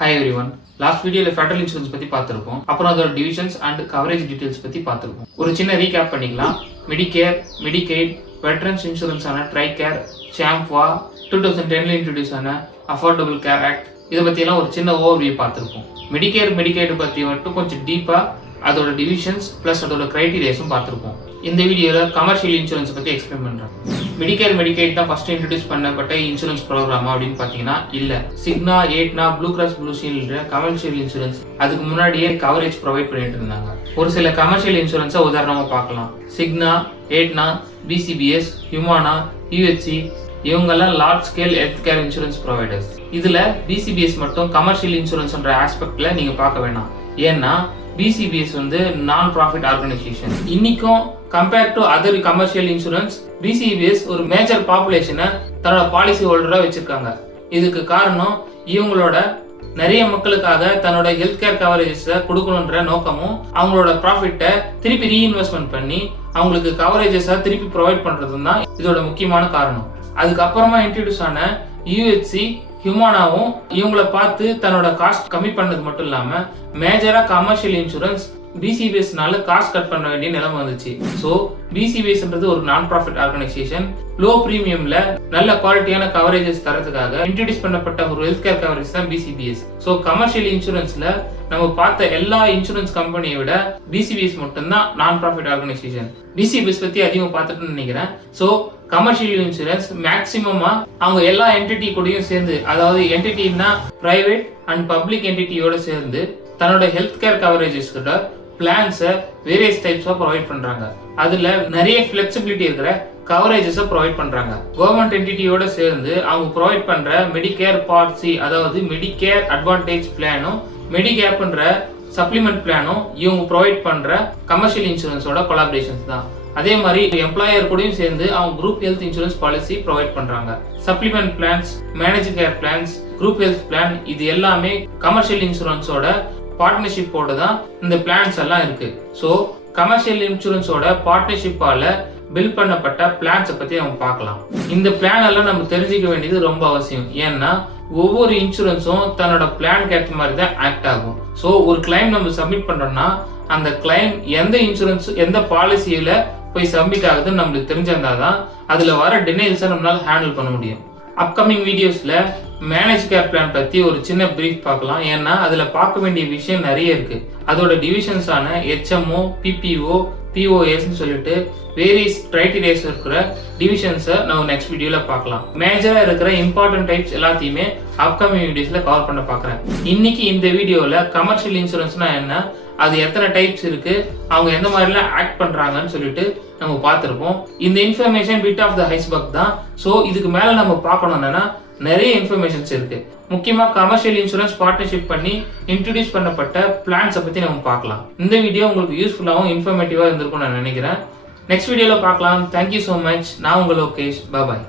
Hi everyone. Last வீடியோல federal insurance பத்தி பார்த்திருப்போம். அப்புறம் அதோட டிவிஷன்ஸ் அண்ட் கவரேஜ் டீடைல்ஸ் பத்தி பார்த்திருப்போம். ஒரு சின்ன ரீகேப் பண்ணிக்கலாம். மெடிகேர், மெடிகெய்ட், வெட்டரன்ஸ் இன்சூரன்ஸ் ஆன ட்ரைகேர், சாம்ப்வா, 2010ல இன்ட்ரோடியூஸ் ஆன அஃபோர்டபுள் கேர் ஆக்ட் இதை பத்தி எல்லாம் ஒரு சின்ன ஓவர்வியூ பார்த்திருப்போம். மெடிகேர், மெடிகெய்ட் பத்தி மட்டும் கொஞ்சம் டீப்பா அதோட டிவிஷன்ஸ் பிளஸ் அதோட கிரைட்டீரியாஸும் பார்த்திருப்போம். இந்த வீடியோல கமர்ஷியல் இன்சூரன்ஸ் பத்தி எக்ஸ்பிளைன் பண்றேன். மெடிகேர், மெடிகெய்ட் தான் ஃபர்ஸ்ட் இன்ட்ரோடியூஸ் பண்ணப்பட்ட இன்சூரன்ஸ் ப்ரோக்ராமா அப்படின்னு பாத்தீங்கன்னா இல்ல. Cigna, Aetna, Blue Cross Blue Shield commercial insurance அதுக்கு முன்னாடியே கவரேஜ் ப்ரொவைட் பண்ணிட்டு இருந்தாங்க. ஒரு சில கமர்ஷியல் இன்சூரன்ஸை உதாரணமா பார்க்கலாம். சிக்னா, ஏட்னா, பிசிபிஎஸ், ஹியூமானா, யூஹெச்சி இவங்கெல்லாம் large scale health care insurance providers. இதுல பிசிபிஎஸ் மட்டும் கமர்ஷியல் இன்சூரன்ஸ்ன்ற ஆஸ்பெக்ட்ல நீங்க பார்க்க வேணாம். ஏன்னா பிசிபிஎஸ் வந்து நான் ப்ராஃபிட் ஆர்கனைசேஷன். இன்னைக்கும் compare to other commercial insurance BCBS ஒரு மேஜர் பாப்புலேஷனை தன்னோட பாலிசி ஹோல்டரா வச்சிருக்காங்க. இதுக்கு காரணம் இவங்களோட நிறைய மக்களுக்காக தன்னோட ஹெல்த் கேர் கவரேஜஸ் கொடுக்கணுன்ற நோக்கமும் அவங்களோட ப்ராஃபிட்டை திருப்பி ரீஇன்வெஸ்ட்மெண்ட் பண்ணி அவங்களுக்கு கவரேஜஸ் திருப்பி ப்ரொவைட் பண்றதும் தான் இதோட முக்கியமான காரணம். அதுக்கப்புறமா இன்ட்ரோடியூஸ் ஆன யூஹெச்சி, ஹியூமானாவும் இவங்களை பார்த்து தன்னோட காஸ்ட் கம்மி பண்ணது மட்டும் இல்லாம மேஜரா கமர்ஷியல் இன்சூரன்ஸ் பிசிபிஎஸ்னால காஸ்ட் கட் பண்ண வேண்டிய நிலைமை வந்துச்சு. ஸோ பிசிபிஎஸ்ன்றது ஒரு நான் ப்ராஃபிட் ஆர்கனைசேஷன் லோ பிரீமியம்ல நல்ல குவாலிட்டியான கவரேஜஸ் தரதுக்காக இன்ட்ரோடியூஸ் பண்ணப்பட்ட ஒரு ஹெல்த் கேர் கவரேஜ் தான் பிசிபிஎஸ். ஸோ கமர்ஷியல் இன்சூரன்ஸ்ல நம்ம பார்த்த எல்லா இன்சூரன்ஸ் கம்பெனியை விட பிசிபிஎஸ் மட்டும்தான் நான் ப்ராஃபிட் ஆர்கனைசேஷன். பிசிபிஎஸ் பத்தி அதிகமாக பார்த்துட்டு நினைக்கிறேன். ஸோ கமர்ஷியல் இன்சூரன்ஸ் மேக்சிமமா அவங்க எல்லா என்டிட்டி கூடயும் சேர்ந்து, அதாவது என்டிட்டினா பிரைவேட் அண்ட் பப்ளிக் என்டிட்டியோட சேர்ந்து தன்னோட ஹெல்த் கேர் கவரேஜஸ் கிட்ட பிளான்ஸை வேரியஸ் டைப்ஸா ப்ரொவைட் பண்றாங்க. அதுல நிறைய ஃபிளெக்சிபிலிட்டி இருக்கிற கவரேஜஸ் ப்ரொவைட் பண்றாங்க. கவர்மெண்ட் என்டிட்டியோட சேர்ந்து அவங்க ப்ரொவைட் பண்ற மெடிகேர் பார்ட் சி, அதாவது மெடிகேர் அட்வான்டேஜ் பிளானும் மெடிகேப்ன்ற சப்ளிமெண்ட் பிளானும் இவங்க ப்ரொவைட் பண்ற கமர்ஷியல் இன்சூரன்ஸோட கொலாபரேஷன்ஸ் தான். அதே மாதிரி எம்ப்ளாயர் கூடயும் சேர்ந்து அவங்க group health insurance policy provide பண்றாங்க. Supplement plans, manage care plans, group health plan இது எல்லாமே கமர்ஷியல் இன்சூரன்ஸோட பார்ட்னர்ஷிப்போட தான் இந்த பிளான்ஸ் எல்லாம் இருக்கு. ஸோ கமர்ஷியல் இன்சூரன்ஸோட பார்ட்னர்ஷிப்பால பில் பண்ணப்பட்ட பிளான்ஸை பத்தி நம்ம பார்க்கலாம். இந்த பிளான் எல்லாம் நம்ம தெரிஞ்சுக்க வேண்டியது ரொம்ப அவசியம். ஏன்னா ஒவ்வொரு இன்சூரன்ஸும் தன்னோட பிளான் ஏற்ற மாதிரி தான் ஆக்ட் ஆகும். ஸோ ஒரு கிளைம் நம்ம சப்மிட் பண்றோம்னா அந்த கிளைம் எந்த இன்சூரன்ஸ் எந்த பாலிசியில போய் சப்மிட் ஆகுதுன்னு நம்மளுக்கு தெரிஞ்சிருந்தாதான் அதுல வர டினைல்ஸை நம்மளால ஹேண்டில் பண்ண முடியும். அப்கமிங் வீடியோஸ்ல மேனேஜ் கேர் பிளான் பத்தி ஒரு சின்ன பிரீஃப் பார்க்கலாம். ஏன்னா அதுல பார்க்க வேண்டிய விஷயம் நிறைய இருக்கு. அதோட டிவிஷன்ஸ் ஆன HMO, PPO, POS சொல்லிட்டு வேரியஸ் கிரைட்டீரியாஸ் இருக்கிற டிவிஷன்ஸை நம்ம நெக்ஸ்ட் வீடியோல பார்க்கலாம். மேஜரா இருக்கிற இம்பார்ட்டன்ட் டைப்ஸ் எல்லாத்தையுமே அப்கமிங் வீடியோஸ்ல கவர் பண்ண பார்க்குறேன். இன்னைக்கு இந்த வீடியோல கமர்ஷியல் இன்சூரன்ஸ்னா என்ன, அது எத்தனை டைப்ஸ் இருக்கு, அவங்க எந்த மாதிரிலாம் ஆக்ட் பண்றாங்கன்னு சொல்லிட்டு நம்ம பார்த்திருப்போம். இந்த இன்ஃபர்மேஷன் பிட் ஆஃப் த ஐஸ்பர்க் தான். ஸோ இதுக்கு மேல நம்ம பார்க்கணும்னா நிறைய இன்ஃபர்மேஷன்ஸ் இருக்கு. முக்கியமா கமர்ஷியல் இன்சூரன்ஸ் பார்ட்னர்ஷிப் பண்ணி இன்ட்ரோடியூஸ் பண்ணப்பட்ட பிளான்ஸை பத்தி நம்ம பார்க்கலாம். இந்த வீடியோ உங்களுக்கு யூஸ்ஃபுல்லாகவும் இன்ஃபர்மேட்டிவா இருந்திருக்கும் நான் நினைக்கிறேன். நெக்ஸ்ட் வீடியோல பார்க்கலாம். Thank you so much. நான் உங்கள் லோகேஷ். பாய்.